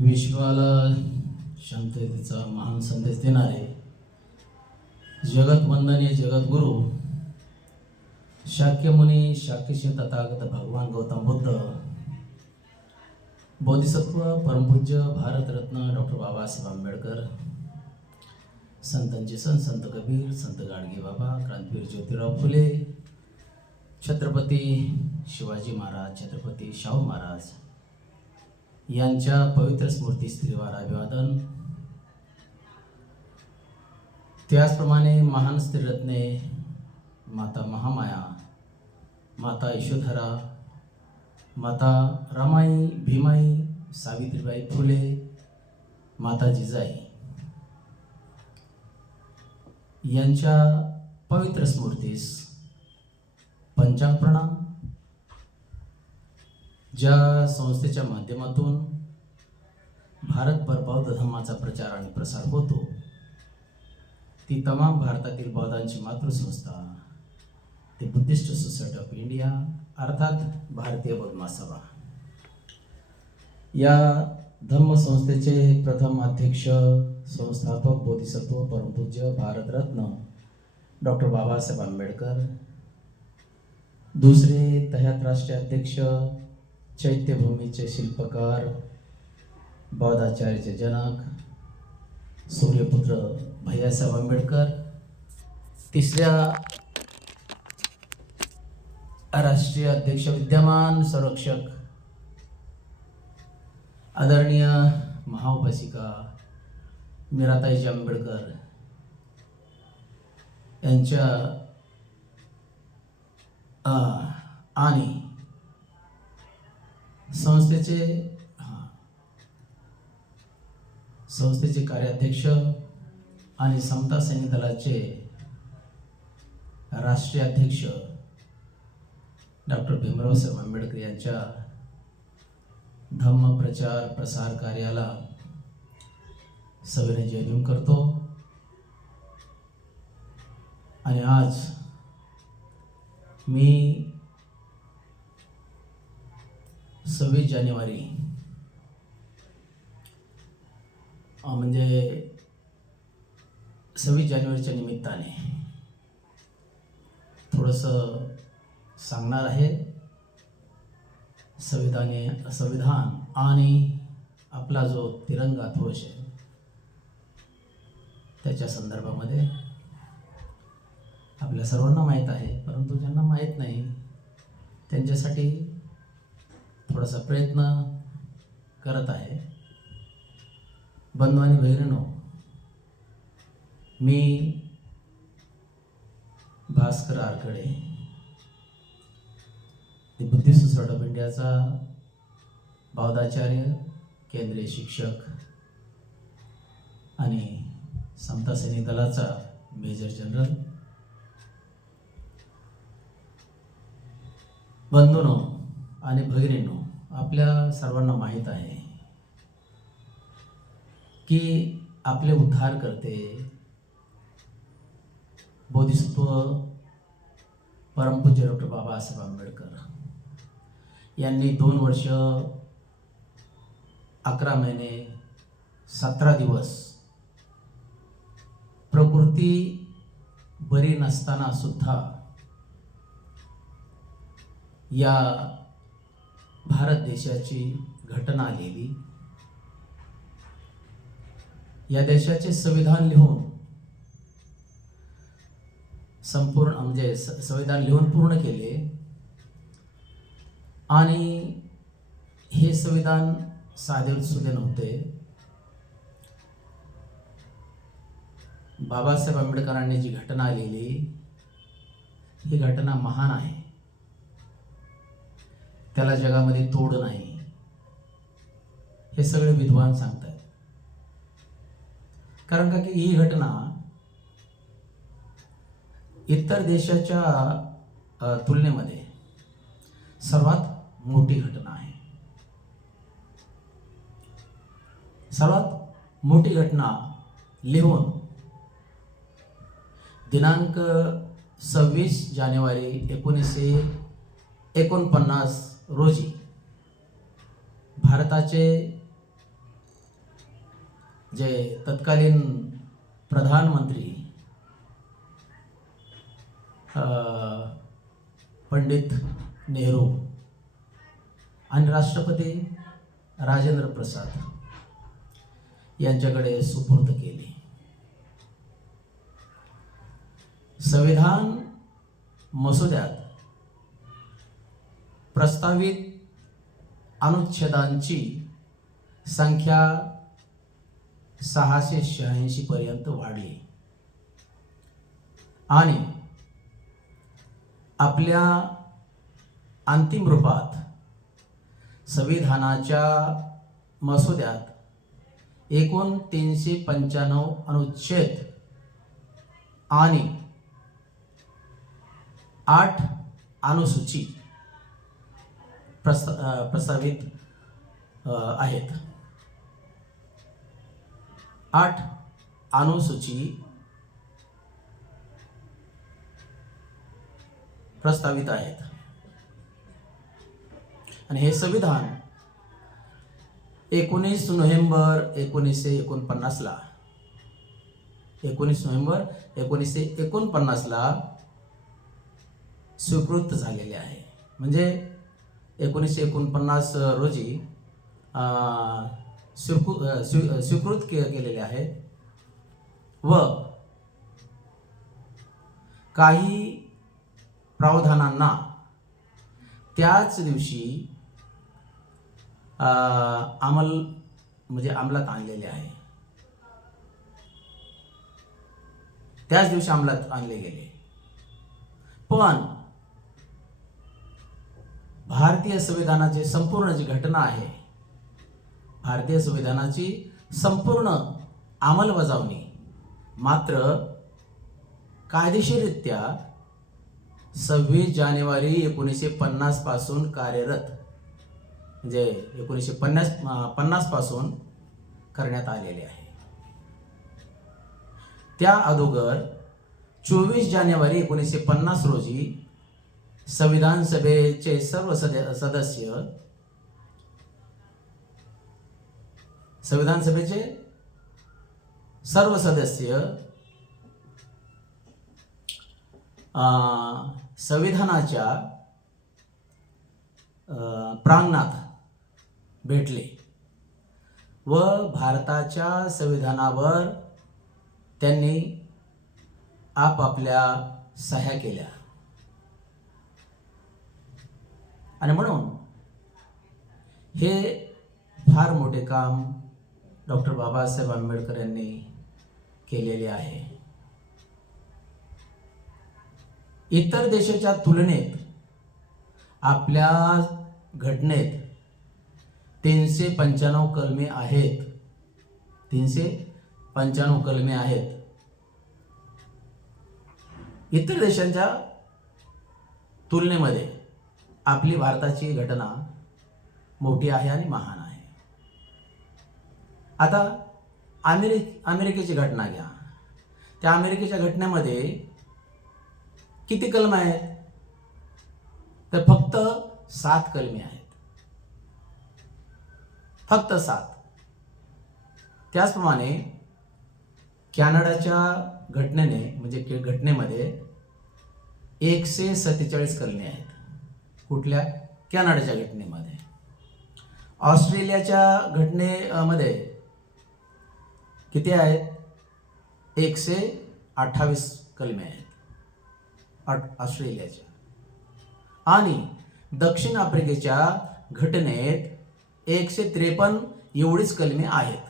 विश्वाला शांततेचा महान संदेश देणारे जगतवंदनीय जगद्गुरु शाक्यमुनी शाक्यशी तथागत भगवान गौतम बुद्ध बोधिसत्व परमपूज्य भारतरत्न डॉक्टर बाबासाहेब आंबेडकर संतांचे संत कबीर संत गाडगे बाबा क्रांतीवीर ज्योतिराव फुले छत्रपती शिवाजी महाराज छत्रपती शाहू महाराज यांच्या पवित्र स्मृतीस त्रिवार अभिवादन. त्याचप्रमाणे महान स्त्रीरत्ने माता महामाया, माता यशोधरा, माता रमाई, भीमाई, सावित्रीबाई फुले, माता जिजाई यांच्या पवित्र स्मृतीस पंचांग प्रणाम. ज्या संस्थेच्या माध्यमातून भारतभर बौद्ध धर्माचा प्रचार आणि प्रसार होतो ती तमाम भारतातील बौद्धांची मातृसंस्था ते बुद्धिस्ट सोसायटी ऑफ इंडिया अर्थात भारतीय बौद्ध महासभा या धम्मसंस्थेचे प्रथम अध्यक्ष संस्थापक बोधिसत्व परमपूज्य भारतरत्न डॉक्टर बाबासाहेब आंबेडकर, दुसरे तह्यात राष्ट्रीय अध्यक्ष चैत्यभूमीचे शिल्पकार बौद्धाचार्याचे जनक सूर्यपुत्र भैयासाहेब आंबेडकर, तिसऱ्या राष्ट्रीय अध्यक्ष विद्यमान संरक्षक आदरणीय महाउपासिका मीराताईजी आंबेडकर यांच्या आणि संस्थेचे कार्याध्यक्ष आणि समता सैनिक दलाचे राष्ट्रीय अध्यक्ष डॉक्टर भीमराव साहेब आंबेडकर यांच्या धम्म प्रचार प्रसार कार्याला सविनय जयभीम करतो. आणि आज मी 26 जानेवारी म्हणजे 26 जानेवारीच्या निमित्ताने थोडंसं सांगणार आहे. संविधान आणि आपला जो तिरंगा ध्वज आहे त्याच्या संदर्भामध्ये आपल्या सर्वांना माहीत आहे, परंतु ज्यांना माहीत नाही त्यांच्यासाठी थोडासा प्रयत्न करत आहे. बंधू आणि बहिणींनो, मी भास्कर आरकडे बुद्धिस्ट सोसायटी ऑफ इंडियाचा बौद्धाचार्य, केंद्रीय शिक्षक आणि समता सैनिक दलाचा मेजर जनरल. बंधूंनो आणि भगिनींनो, आपल्या सर्वांना माहीत आहे की आपले उद्धार करते बोधिसत्व परमपूज्य डॉक्टर बाबासाहेब आंबेडकर यांनी 2 वर्ष 11 महिने 17 दिवस प्रकृती बरी नसताना सुद्धा या भारत देशाची घटना लिहिली, या देशाचे संविधान लिहून संविधान लिहून पूर्ण केले. आणि हे संविधान साधे सुधे नव्हते. बाबासाहेब आंबेडकरांनी जी घटना लिहिली ही घटना महान आहे, त्याला जगामध्ये तोड नाही, हे सगळे विद्वान सांगतात. कारण का की ही घटना इतर देशाच्या तुलनेमध्ये सर्वात मोठी घटना आहे. सर्वात मोठी घटना लिहून दिनांक 26 जानेवारी 1949 रोजी भारताचे जे तत्कालीन प्रधानमंत्री पंडित नेहरू आणि राष्ट्रपती राजेंद्र प्रसाद यांच्याकडे सुपूर्द केली. संविधान मसुद्यात प्रस्तावित अनुच्छेदांची संख्या 686 पर्यंत वाढली आणि आपल्या अंतिम रूपात संविधानाच्या मसुद्यात एकूण 395 अनुच्छेद आणि 8 अनुसूची प्रस्तावित आहेत. 8 अनुसूची प्रस्तावित आहेत आणि हे संविधान 19 नोव्हेंबर 1949 ला 19 नोव्हेंबर 1949 ला स्वीकृत झालेले आहे. म्हणजे 1949 रोजी स्वीकृत केलेले आहे व काही प्रावधानांना त्याच दिवशी अंमलात आणलेले आहे. त्याच दिवशी अंमलात आणले गेले. पण भारतीय संविधानाची संपूर्ण जी घटना आहे, भारतीय संविधानाची संपूर्ण अंमलबजावणी मात्र कायदेशीररित्या 26 जानेवारी 1950 पासून कार्यरत, म्हणजे 1950 पासून करण्यात आलेले आहे. त्या अगोदर 24 जानेवारी 1950 रोजी संविधान सभेचे सर्व सदस्य संविधानाच्या प्रांगणात भेटले व भारताच्या संविधानावर त्यांनी आपापल्या सह्या केल्या. आणि म्हणून हे फार मोठे काम डॉक्टर बाबासाहेब आंबेडकर यांनी केलेले आहे. इतर देशाच्या तुलनेत आपल्या घटनेत 395 कलमे आहेत. 395 कलमे आहेत. इतर देशांच्या तुलनेमध्ये आपली भारताची घटना मोठी आहे आणि महान आहे. आता अमेरिकेची घटना घ्या. त्या अमेरिकेच्या घटनेमध्ये किती कलम आहेत? तर फक्त 7 कलमे आहेत. फक्त 7. त्याचप्रमाणे कॅनडाच्या घटनेमध्ये 147 कलमे आहेत. कुठल्या? कॅनडाच्या घटनेमध्ये. ऑस्ट्रेलियाच्या घटनेमध्ये किती आहेत? 128 कलमे आहेत ऑस्ट्रेलियाच्या. आणि दक्षिण आफ्रिकेच्या घटनेत 153 एवढीच कलमे आहेत.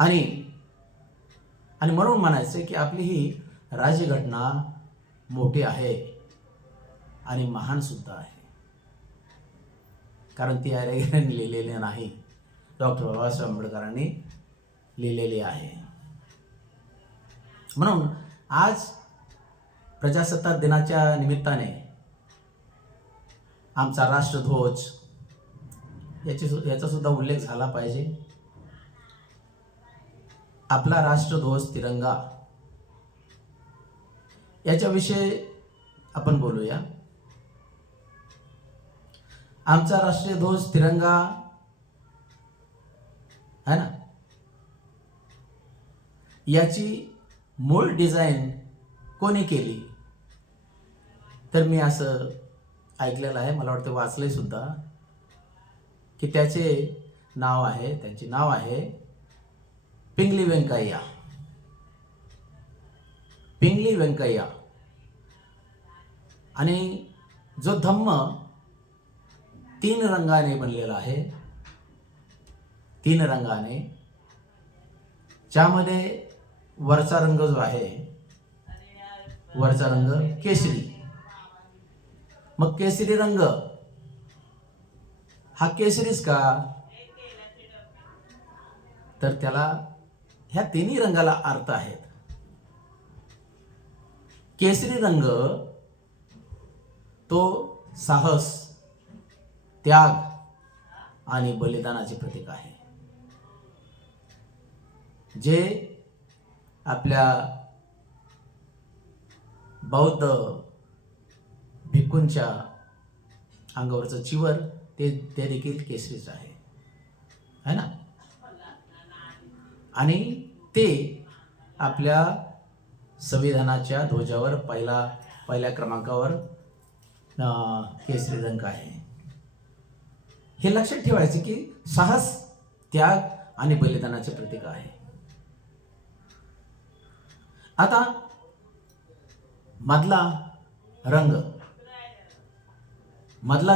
आणि म्हणून म्हणायचं की आपली ही राज्यघटना मोठी आहे आणि महान सुद्धा आहे. कारण ती अरेगेने लिहिलेली नाही, डॉक्टर बाबासाहेब आंबेडकरांनी लिहिलेली आहे. म्हणून आज प्रजासत्ताक दिनाच्या निमित्ताने आमचा राष्ट्रध्वज याचा सुद्धा उल्लेख झाला पाहिजे. आपला राष्ट्रध्वज तिरंगा याच्याविषयी आपण बोलूया. आमचा राष्ट्रीय ध्वज तिरंगा है ना, याची मूळ डिझाईन कोणी केली? तर मी असं ऐकलेलं आहे, मला वाटतं वाचलंय सुद्धा, की त्यांचे नाव आहे पिंगली व्यंकय्या. पिंगली व्यंकय्या. आणि जो धम्म 3 रंगाने बनलेला आहे, 3 रंगाने, ज्यामध्ये वरचा रंग जो आहे, वरचा रंग केशरी. मग केशरी रंग हा केशरीच का? तर त्याला ह्या 3 रंगाला अर्थ आहेत. केशरी रंग तो साहस, त्याग आणि बलिदानाचे प्रतीक आहे, जे आपल्या बौद्ध भिक्खूंच्या अंगावरचं चिवर ते देखील केसरीच आहे ना. आणि ते आपल्या संविधानाच्या ध्वजावर पहिल्या क्रमांकावर केसरी रंग आहे. हे लक्षात ठेवायचे की साहस, त्याग आणि बलिदानाचे प्रतीक आहे. आता मधला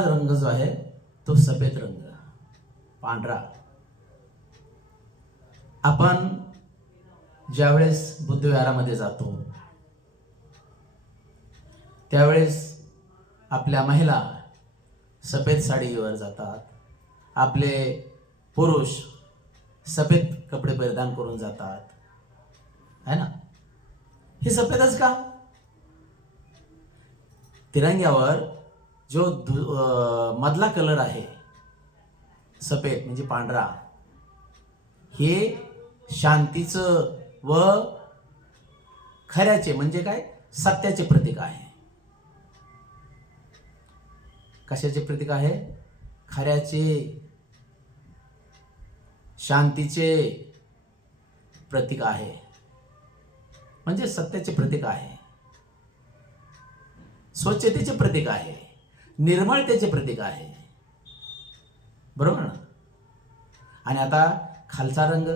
रंग जो आहे तो सफेद रंग, पांढरा. आपण ज्यावेळेस बुद्धविहारामध्ये जातो त्यावेळेस आपल्या महिला सफेद साडीवर जातात, आपले पुरुष सफेद कपडे परिधान करून जातात, है ना. हे सफेदच का? तिरंग्यावर जो मधला कलर आहे सफेद म्हणजे पांढरा, हे शांतीचं व खऱ्याचे म्हणजे काय, सत्याचे प्रतीक आहे. कशाचे प्रतीक आहे? खऱ्याचे, शांतीचे प्रतीक आहे, म्हणजे सत्याचे प्रतीक आहे, स्वच्छतेचे प्रतीक आहे, निर्मळतेचे प्रतीक आहे. बरोबर ना. आणि आता खालचा रंग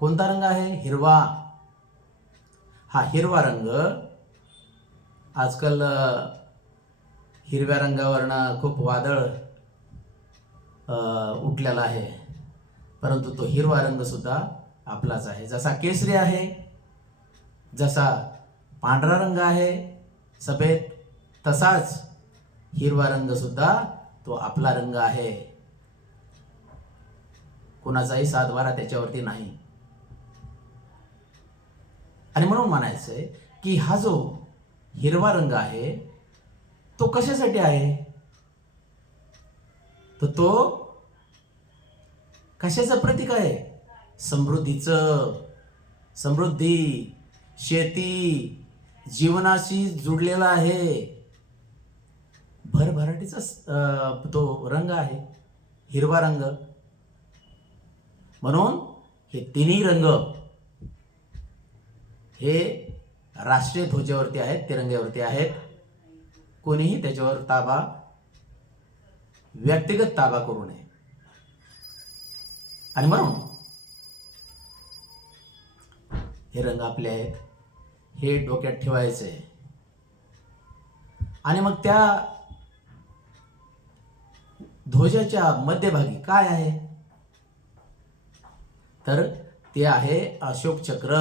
कोणता रंग आहे? हिरवा. हा हिरवा रंग आजकाल हिरव्या रंगावरनं खूप वादळ उठलेला आहे, परंतु तो हिरवा रंग सुद्धा आपलाच आहे. जसा केसरी आहे, जसा पांढरा रंग आहे सफेद, तसाच हिरवा रंग सुद्धा तो आपला रंग आहे. कोणाचाही सातबारा त्याच्यावरती नाही. आणि म्हणून म्हणायचंय की हा जो हिरवा रंग आहे तो कशासाठी आहे? तर तो कशाचं प्रतीक आहे? समृद्धीचं. समृद्धी, शेती, जीवनाशी जुडलेला आहे. भरभराटीचा तो रंग आहे, हिरवा रंग. म्हणून हे 3 रंग हे राष्ट्रीय ध्वजावरती आहेत, तिरंग्यावरती आहेत. कोणीही त्याच्यावर व्यक्तिगत ताबा करू नये. आणि म्हणून हे रंग आपले आहेत, हे डोक्यात ठेवायचे. आणि मग त्या ध्वजाच्या मध्यभागी काय आहे? तर ते आहे अशोक चक्र.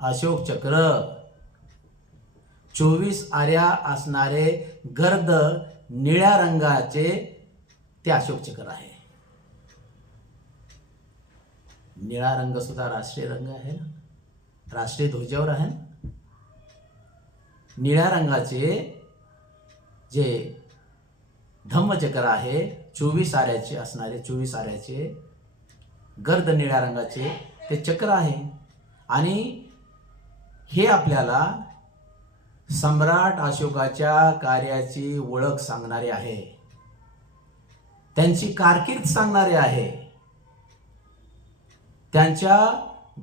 अशोक चक्र 24 आऱ्या असणारे गर्द निळ्या रंगाचे ते अशोक चक्र आहे. निळा रंग सुद्धा राष्ट्रीय रंग आहे ना, राष्ट्रीय ध्वजावर आहे ना. निळ्या रंगाचे जे धम्मचक्र आहे 24 आऱ्याचे असणारे, 24 आऱ्याचे गर्द निळ्या रंगाचे ते चक्र आहे. आणि हे आपल्याला सम्राट अशोकाच्या कार्याची ओळख सांगणारे आहे, त्यांची कारकीर्द सांगणारे आहे, त्यांच्या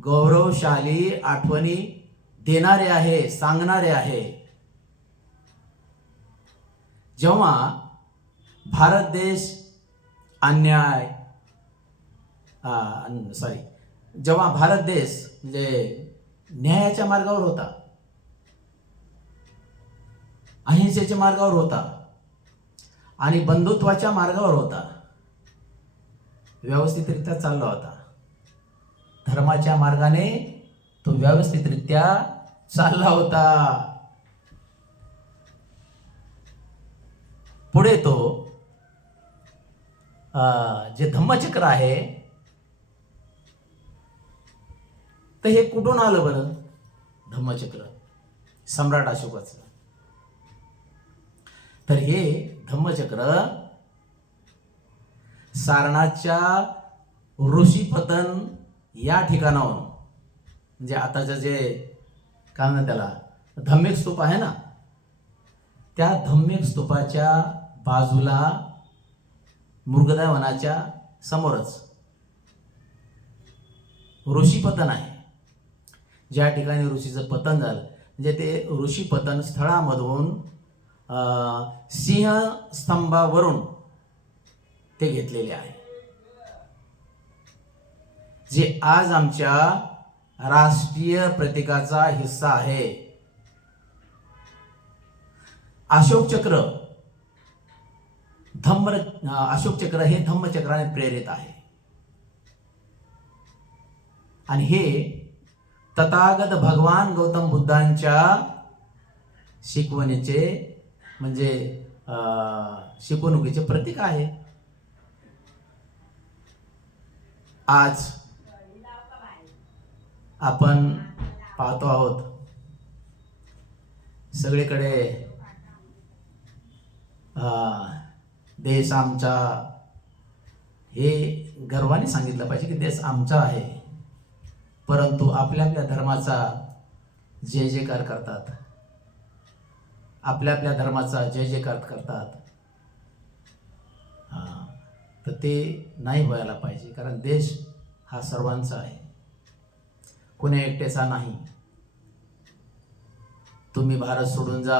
गौरवशाली आठवणी देणारे आहे, सांगणारे आहे. जेव्हा भारत देश जेव्हा भारत देश म्हणजे न्यायाच्या मार्गावर होता, अहिंसेच्या मार्गावर होता आणि बंधुत्वाच्या मार्गावर होता, व्यवस्थितरित्या चालला होता, धर्माच्या मार्गाने तो व्यवस्थितरित्या चालला होता. पुढे तो जे धम्मचक्र आहे तर हे कुठून आलं बरं? धम्मचक्र सम्राट अशोकाचं. तर हे धम्मचक्र सारनाथच्या ऋषीपतन या ठिकाणाहून, म्हणजे आताचं जे काय म्हणतात त्याला धम्मिक स्तूप आहे ना, त्या धम्मिक स्तूपाच्या बाजूला मृगदा वनाच्या समोरच ऋषीपतन आहे. ज्या ठिकाणी ऋषीचं पतन झालं, म्हणजे ते ऋषीपतन स्थळामधून सिंहस्तंभावरून ते घेतलेले आहे, जे आज आमच्या राष्ट्रीय प्रतीकाचा हिस्सा आहे. अशोक चक्र हे धम्मचक्राने प्रेरित आहे आणि हे तथागत भगवान गौतम बुद्धांच्या शिकवणीचे म्हणजे शिकवणुकीचे प्रतीक आहे. आज आपण पाहतो आहोत सगळीकडे देश आमचा, हे गर्वाने सांगितलं पाहिजे की देश आमचा आहे, परंतु आपल्या आपल्या धर्माचा जय जयकार करतात, आपल्या आपल्या धर्माचा जय जयकार करतात. तर ते नाही व्हायला पाहिजे, कारण देश हा सर्वांचा आहे, कोणी एकटेचा नाही. तुम्ही भारत सोडून जा,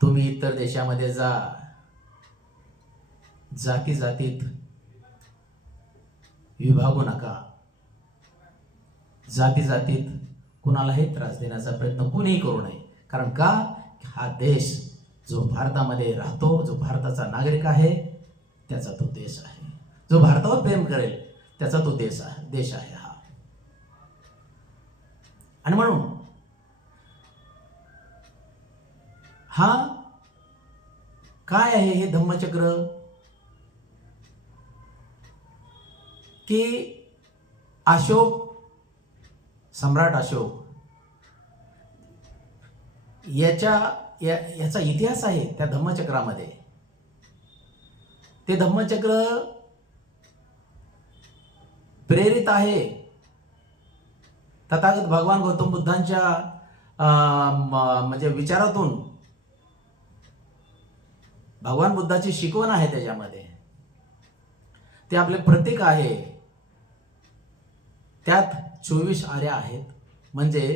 तुम्ही इतर देशामध्ये जा, जाती जातीत विभागू नका, जाती जातीत कुणालाही त्रास देण्याचा प्रयत्न कोणीही करू नये. कारण का, हा देश जो भारतामध्ये राहतो, जो भारताचा नागरिक आहे, त्याचा तो देश आहे. जो भारतावर प्रेम करेल त्याचा तो देश आहे हा. आणि म्हणून हा काय आहे हे धम्मचक्र, की सम्राट अशोक याचा इतिहास आहे त्या धम्मचक्रामध्ये. ते धम्मचक्र प्रेरित आहे तथागत भगवान गौतम बुद्धांच्या म्हणजे विचारातून. भगवान बुद्धाची शिकवण आहे त्याच्यामध्ये, ते आपले प्रतीक आहे. त्यात 24 आर्या आहेत, म्हणजे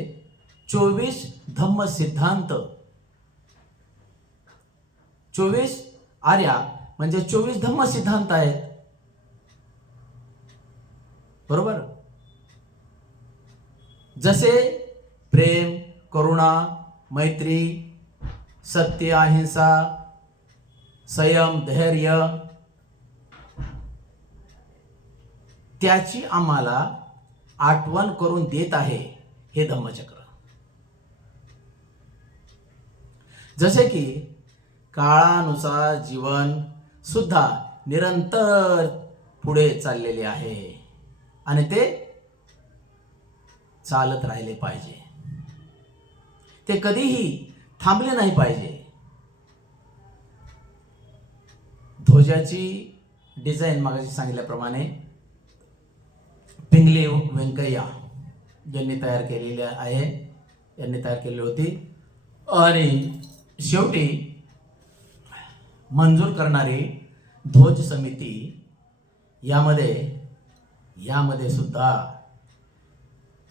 24 धम्म सिद्धांत. 24 आर्या म्हणजे 24 धम्म सिद्धांत आहेत, बरोबर. जसे प्रेम, करुणा, मैत्री, सत्य, अहिंसा, संयम, धैर्य, त्याची आम्हाला आठवण करून देत आहे हे धम्मचक्र. जसे की काळानुसार जीवन सुद्धा निरंतर पुढे चाललेले आहे आणि ते चालत राहिले पाहिजे, ते कधीही थांबले नाही पाहिजे. ध्वजाची डिझाईन मागाशी सांगितल्याप्रमाणे पिंगले व्यंकय्या यांनी तयार केलेली आहे. यांनी तयार केलेली होती आणि शेवटी मंजूर करणारी ध्वज समिती यामध्ये सुद्धा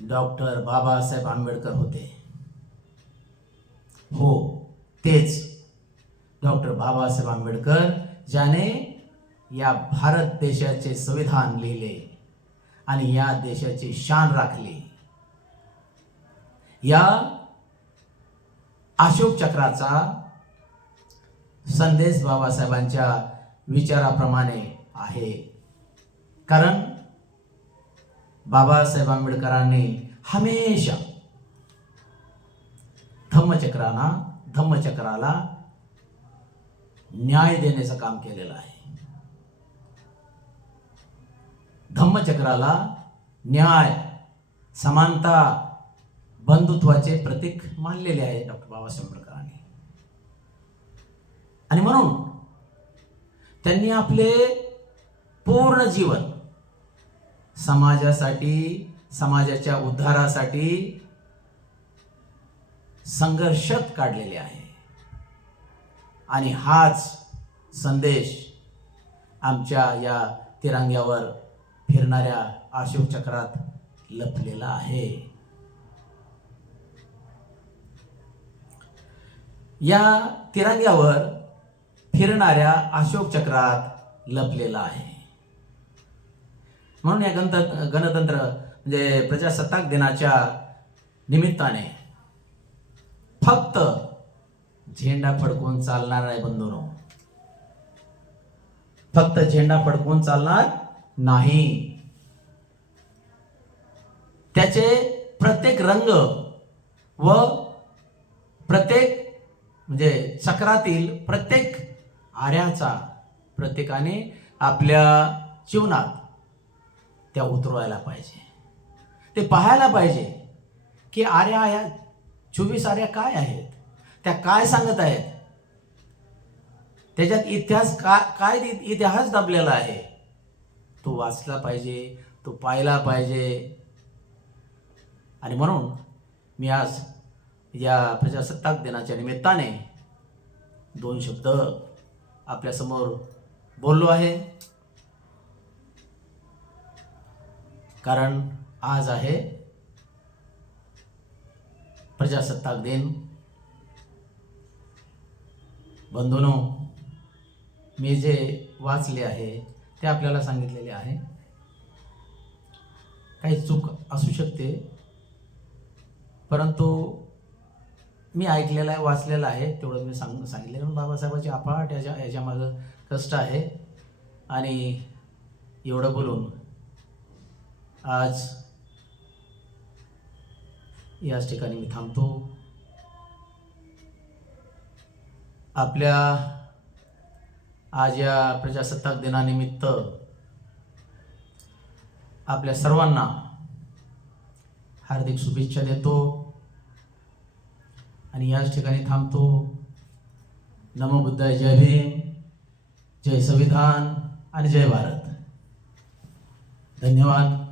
डॉक्टर बाबासाहेब आंबेडकर होते. हो, तेच डॉक्टर बाबासाहेब आंबेडकर ज्याने या भारत देशाचे संविधान लिहिले आणि या देशाची शान राखली. या अशोक चक्राचा संदेश बाबासाहेबांच्या विचाराप्रमाणे आहे. कारण बाबासाहेब आंबेडकरांनी हमेशा धम्मचक्राला न्याय देण्याचं काम केलेलं आहे. धम्मचक्राला न्याय, समानता, बंधुत्वाचे प्रतीक मानलेले आहे डॉक्टर बाबासाहेब आंबेडकरांनी. आणि म्हणून त्यांनी आपले पूर्ण जीवन समाजासाठी, समाजाच्या उद्धारासाठी संघर्षात काढलेले आहे. आणि हाच संदेश आमच्या या तिरंग्यावर फिरणाऱ्या अशोक चक्रात लपलेला आहे. या तिरंग्यावर फिरणाऱ्या अशोक चक्रात लपलेला आहे. म्हणून या गणतंत्र म्हणजे प्रजासत्ताक दिनाच्या निमित्ताने फक्त झेंडा फडकवून चालणार नाही बंधूंनो. फक्त झेंडा फडकवून चालणार नाही. त्याचे प्रत्येक रंग व प्रत्येक म्हणजे चक्रातील प्रत्येक आऱ्याचा प्रत्येकाने आपल्या जीवनात त्या उतरवायला पाहिजे. ते पाहायला पाहिजे की आर्या या 24 आर्या काय आहेत, त्या काय सांगत आहेत, त्याच्यात इतिहास काय इतिहास दबलेला आहे. तो वाचला पाहिजे, तो पाहिला पाहिजे. आणि म्हणून मी आज या प्रजासत्ताक दिनाच्या निमित्ताने 2 शब्द आपल्यासमोर बोललो आहे. कारण आज आहे प्रजासत्ताक दिन. बंधूंनो, मी जे वाचले आहे ते आपल्याला सांगितलेले आहे. काही चूक असू शकते, परंतु मी ऐकलेलं आहे, वाचलेलं आहे, तेवढं मी सांगितलं. कारण बाबासाहेबांची अफाट याच्यामागं कष्ट आहे. आणि एवढं बोलून आज याच ठिकाणी मी थांबतो. आपल्या आज या प्रजासत्ताक दिनानिमित्त आपल्या सर्वांना हार्दिक शुभेच्छा देतो आणि याच ठिकाणी थांबतो. नमो बुद्धाय. जय भीम, जय संविधान आणि जय भारत. धन्यवाद.